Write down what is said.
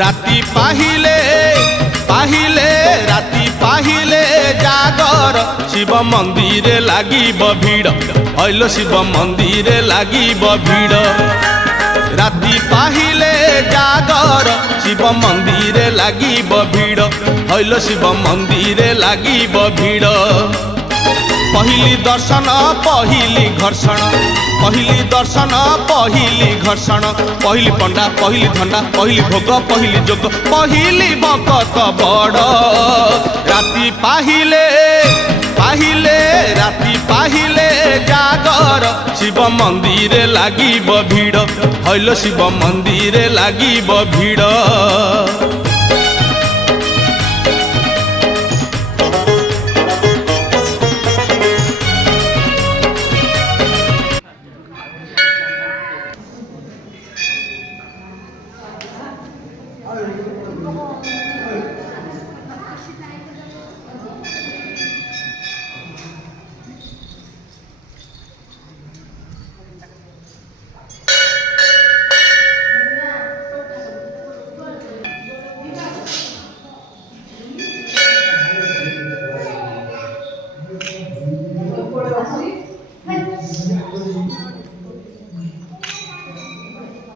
राति पाहिले पाहिले राति पाहिले जागर शिव मंदिर लागिब भीड़ हइलो शिव मंदिर लागिब भीड़ राति पाहिले जागर शिव मंदिर लागिब भीड़ हइलो शिव मंदिर लागिब भीड़ पहिली दर्शन पहिली घर्षण पहिली दर्शन पहिली घर्षण पहिली पंडा पहिली धंडा पहिली भोग पहिली जोग पहिली भक्त बड़ राति पाहिले पाहिले राति पाहिले जागर शिव मंदिर लागिब भीड़ हइलो शिव मंदिर लागिब भीड़।